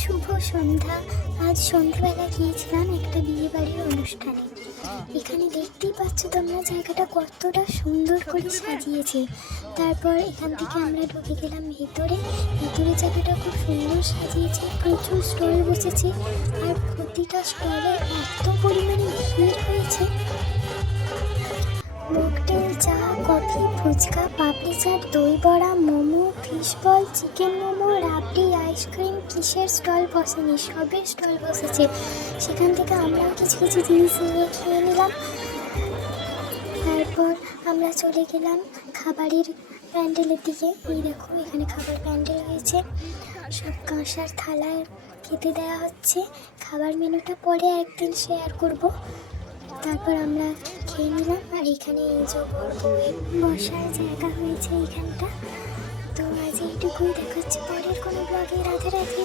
শুভ সন্ধ্যা। আজ সন্ধ্যাবেলা গিয়েছিলাম একটা বিয়ে বাড়ির অনুষ্ঠানে। এখানে দেখতেই পাচ্ছ তোমরা জায়গাটা কতটা সুন্দর করে সাজিয়েছে। তারপর এখান থেকে আমরা ঢুকে গেলাম ভেতরে। জায়গাটা খুব সুন্দর সাজিয়েছে, প্রচুর স্টল বসেছে আর প্রতিটা স্টলে এত পরিমাণে ভিড় হয়েছে। মকটেল, চা, কফি, ফুচকা, পাপড়ি চাট, দই বড়া, momo, fish ball, chicken momo, rabri, ice cream, কিসের স্টল বসেনি, সবের স্টল বসেছে। সেখান থেকে আমরাও কিছু কিছু জিনিস নিয়ে খেয়ে নিলাম। তারপর আমরা চলে গেলাম খাবারের প্যান্ডেলের দিকে। এই দেখো এখানে খাবার প্যান্ডেল হয়েছে, সব কাঁসার থালায় খেতে দেওয়া হচ্ছে। খাবার মেনুটা পরে একদিন শেয়ার করব। তারপর আমরা খেয়ে নিলাম। আর এখানে এই যে বসার জায়গা হয়েছে এইখানটা। তো আজ এইটুকুই, দেখাচ্ছে পরের কোনো ব্লগে। রাধে রাধে।